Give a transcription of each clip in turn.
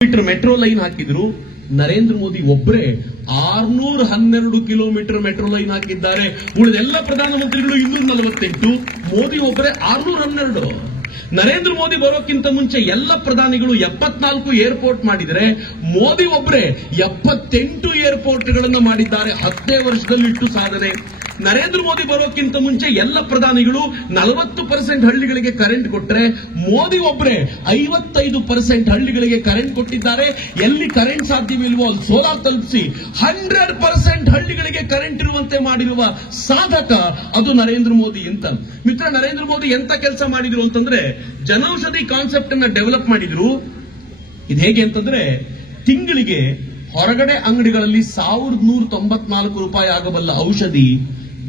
Kilometre metro line ಹಾಕಿದ್ರು. ನರೇಂದ್ರ ಮೋದಿ ಒಬ್ಬರೇ 612 kilometre metro line ಹಾಕಿದ್ದಾರೆ. ಉಳಿದೆಲ್ಲ ಪ್ರಧಾನಮಂತ್ರಿಗಳು 248, ಮೋದಿ ಒಬ್ಬರೇ 612. ನರೇಂದ್ರ ಮೋದಿ ಬರೋಕ್ಕಿಂತ ಮುಂಚೆ ಎಲ್ಲ ಪ್ರಧಾನಿಗಳು 74 ಏರ್ಪೋರ್ಟ್ ಮಾಡಿದರೆ ಮೋದಿ ಒಬ್ಬರೇ 78 ಏರ್ಪೋರ್ಟ್ಗಳನ್ನು ಮಾಡಿದ್ದಾರೆ. 10 ವರ್ಷದಲ್ಲಿ ಇಟ್ಟು ಸಾಧನೆ. ನರೇಂದ್ರ ಮೋದಿ ಬರೋಕ್ಕಿಂತ ಮುಂಚೆ ಎಲ್ಲ ಪ್ರಧಾನಿಗಳು 40% ಹಳ್ಳಿಗಳಿಗೆ ಕರೆಂಟ್ ಕೊಟ್ಟರೆ ಮೋದಿ ಒಬ್ಬರೇ 55% ಹಳ್ಳಿಗಳಿಗೆ ಕರೆಂಟ್ ಕೊಟ್ಟಿದ್ದಾರೆ. ಎಲ್ಲಿ ಕರೆಂಟ್ ಸಾಧ್ಯವಿಲ್ವೋ ಅಲ್ಲಿ ಸೋಲಾರ್ ತಲುಪಿಸಿ 100% ಹಳ್ಳಿಗಳಿಗೆ ಕರೆಂಟ್ ಇರುವಂತೆ ಮಾಡಿರುವ ಸಾಧಕ ಅದು ನರೇಂದ್ರ ಮೋದಿ ಅಂತ. ಮಿತ್ರ, ನರೇಂದ್ರ ಮೋದಿ ಎಂತ ಕೆಲಸ ಮಾಡಿದ್ರು ಅಂತಂದ್ರೆ ಜನೌಷಧಿ ಕಾನ್ಸೆಪ್ಟ್ ಅನ್ನ ಡೆವಲಪ್ ಮಾಡಿದ್ರು. ಇದು ಹೇಗೆ ಅಂತಂದ್ರೆ ತಿಂಗಳಿಗೆ ಹೊರಗಡೆ ಅಂಗಡಿಗಳಲ್ಲಿ 1194 ರೂಪಾಯಿ ಆಗಬಲ್ಲ ಔಷಧಿ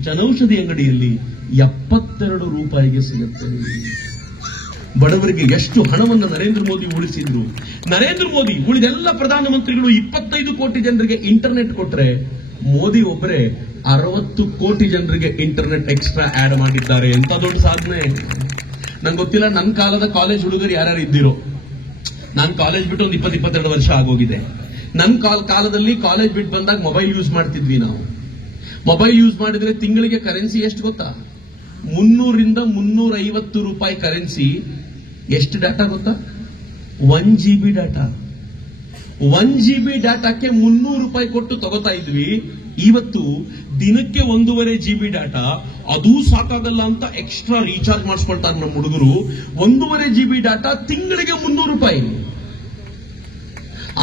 ಜನೌಷಧಿ ಅಂಗಡಿಯಲ್ಲಿ 72 ರೂಪಾಯಿಗೆ ಸಿಗುತ್ತೆ. ಬಡವರಿಗೆ ಎಷ್ಟು ಹಣವನ್ನು ನರೇಂದ್ರ ಮೋದಿ ಉಳಿಸಿದ್ರು. ನರೇಂದ್ರ ಮೋದಿ ಉಳಿದೆಲ್ಲ ಪ್ರಧಾನಮಂತ್ರಿಗಳು 25 ಕೋಟಿ ಜನರಿಗೆ ಇಂಟರ್ನೆಟ್ ಕೊಟ್ರೆ ಮೋದಿ ಒಬ್ಬರೇ 60 ಕೋಟಿ ಜನರಿಗೆ ಇಂಟರ್ನೆಟ್ ಎಕ್ಸ್ಟ್ರಾ ಆಡ್ ಮಾಡಿದ್ದಾರೆ. ಎಂತ ದೊಡ್ಡ ಸಾಧನೆ. ನಂಗೆ ಗೊತ್ತಿಲ್ಲ ನನ್ನ ಕಾಲದ ಕಾಲೇಜ್ ಹುಡುಗರು ಯಾರ್ಯಾರು ಇದ್ದಿರೋ. ನಾನು ಕಾಲೇಜ್ ಬಿಟ್ಟು ಒಂದು 20-22 ವರ್ಷ ಆಗೋಗಿದೆ. ನನ್ನ ಕಾಲದಲ್ಲಿ ಕಾಲೇಜ್ ಬಿಟ್ಟು ಬಂದಾಗ ಮೊಬೈಲ್ ಯೂಸ್ ಮಾಡ್ತಿದ್ವಿ ನಾವು. ಮೊಬೈಲ್ ಯೂಸ್ ಮಾಡಿದ್ರೆ ತಿಂಗಳಿಗೆ ಕರೆನ್ಸಿ ಎಷ್ಟು ಗೊತ್ತಾ? 300 ರಿಂದ 350 ರೂಪಾಯಿ ಕರೆನ್ಸಿ. ಎಷ್ಟು ಡಾಟಾ ಗೊತ್ತಾ? 1 GB ಡಾಟಾ. 1 GB ಡಾಟಾಕ್ಕೆ 300 ರೂಪಾಯಿ ಕೊಟ್ಟು ತಗೋತಾ ಇದ್ವಿ. ಇವತ್ತು ದಿನಕ್ಕೆ 1.5 GB ಡಾಟಾ. ಅದೂ ಸಾಕಾಗಲ್ಲ ಅಂತ ಎಕ್ಸ್ಟ್ರಾ ರೀಚಾರ್ಜ್ ಮಾಡಿಸ್ಕೊಳ್ತಾರೆ ನಮ್ಮ ಹುಡುಗರು. 1.5 GB ಡಾಟಾ ತಿಂಗಳಿಗೆ 300 ರೂಪಾಯಿ.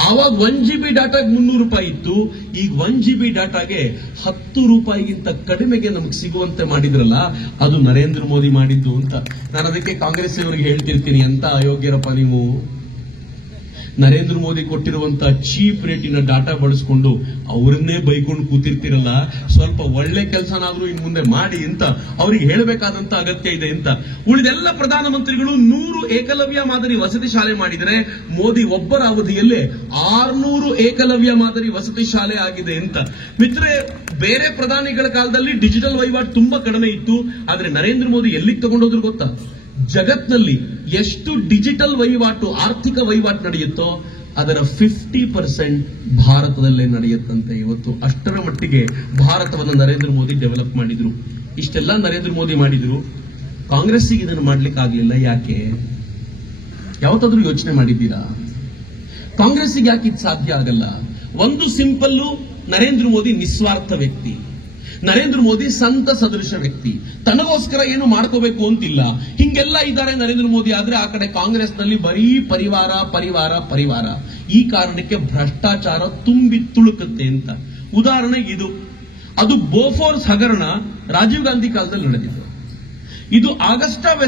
ಆವಾಗ 1 GB ಡಾಟಾಗೆ 300 ರೂಪಾಯಿ ಇತ್ತು. ಈಗ 1 GB ಡಾಟಾಗೆ 10 ರೂಪಾಯಿಗಿಂತ ಕಡಿಮೆಗೆ ನಮಗೆ ಸಿಗುವಂತೆ ಮಾಡಿದ್ರಲ್ಲ, ಅದು ನರೇಂದ್ರ ಮೋದಿ ಮಾಡಿದ್ದು ಅಂತ. ನಾನು ಅದಕ್ಕೆ ಕಾಂಗ್ರೆಸ್ ಅವರಿಗೆ ಹೇಳ್ತಿರ್ತೀನಿ, ಎಂತ ಅಯೋಗ್ಯರಪ್ಪ ನೀವು. ನರೇಂದ್ರ ಮೋದಿ ಕೊಟ್ಟಿರುವಂತಹ ಚೀಪ್ ರೇಟಿನ ಡಾಟಾ ಬಳಸಿಕೊಂಡು ಅವರನ್ನೇ ಬೈಕೊಂಡು ಕೂತಿರ್ತಿರಲ್ಲ. ಸ್ವಲ್ಪ ಒಳ್ಳೆ ಕೆಲಸನಾದ್ರೂ ಇನ್ ಮುಂದೆ ಮಾಡಿ ಅಂತ ಅವರಿಗೆ ಹೇಳಬೇಕಾದಂತ ಅಗತ್ಯ ಇದೆ ಅಂತ. ಉಳಿದೆಲ್ಲ ಪ್ರಧಾನಮಂತ್ರಿಗಳು 100 ಏಕಲವ್ಯ ಮಾದರಿ ವಸತಿ ಶಾಲೆ ಮಾಡಿದರೆ ಮೋದಿ ಒಬ್ಬರ ಅವಧಿಯಲ್ಲೇ 600 ಏಕಲವ್ಯ ಮಾದರಿ ವಸತಿ ಶಾಲೆ ಆಗಿದೆ ಅಂತ. ಮಿತ್ರರೇ, ಬೇರೆ ಪ್ರಧಾನಿಗಳ ಕಾಲದಲ್ಲಿ ಡಿಜಿಟಲ್ ವಹಿವಾಟು ತುಂಬಾ ಕಡಿಮೆ ಇತ್ತು. ಆದ್ರೆ ನರೇಂದ್ರ ಮೋದಿ ಎಲ್ಲಿಗೆ ತಗೊಂಡೋದ್ರು ಗೊತ್ತಾ? ಜಗತ್ನಲ್ಲಿ ಎಷ್ಟು ಡಿಜಿಟಲ್ ವಹಿವಾಟು, ಆರ್ಥಿಕ ವಹಿವಾಟು ನಡೆಯುತ್ತೋ ಅದರ 50% ಭಾರತದಲ್ಲೇ ನಡೆಯುತ್ತಂತೆ ಇವತ್ತು. ಅಷ್ಟರ ಮಟ್ಟಿಗೆ ಭಾರತವನ್ನು ನರೇಂದ್ರ ಮೋದಿ ಡೆವಲಪ್ ಮಾಡಿದ್ರು. ಇಷ್ಟೆಲ್ಲ ನರೇಂದ್ರ ಮೋದಿ ಮಾಡಿದ್ರು. ಕಾಂಗ್ರೆಸ್ಸಿಗೆ ಇದನ್ನು ಮಾಡ್ಲಿಕ್ಕೆ ಆಗ್ಲಿಲ್ಲ. ಯಾಕೆ? ಯಾವತ್ತಾದ್ರೂ ಯೋಚನೆ ಮಾಡಿದ್ದೀರಾ? ಕಾಂಗ್ರೆಸ್ಸಿಗೆ ಯಾಕೆ ಇದು ಸಾಧ್ಯ ಆಗಲ್ಲ? ಒಂದು ಸಿಂಪಲ್ಲು, ನರೇಂದ್ರ ಮೋದಿ ನಿಸ್ವಾರ್ಥ ವ್ಯಕ್ತಿ. ನರೇಂದ್ರ ಮೋದಿ ಸಂತ ಸದೃಶ ವ್ಯಕ್ತಿ. ತನಗೋಸ್ಕರ ಏನು ಮಾಡ್ಕೋಬೇಕು ಅಂತಿಲ್ಲ. ಹಿಂಗೆಲ್ಲ ಇದ್ದಾರೆ ನರೇಂದ್ರ ಮೋದಿ. ಆದ್ರೆ ಆ ಕಡೆ ಕಾಂಗ್ರೆಸ್ನಲ್ಲಿ ಬರೀ ಪರಿವಾರ ಪರಿವಾರ ಪರಿವಾರ. ಈ ಕಾರಣಕ್ಕೆ ಭ್ರಷ್ಟಾಚಾರ ತುಂಬಿ ತುಳುಕುತ್ತೆ ಅಂತ. ಉದಾಹರಣೆಗೆ ಅದು ಬೋಫೋರ್ಸ್ ಹಗರಣ ರಾಜೀವ್ ಗಾಂಧಿ ಕಾಲದಲ್ಲಿ ನಡೆದಿತ್ತು. ಇದು ಆಗಸ್ಟಾ ವೆಸ್ಟ್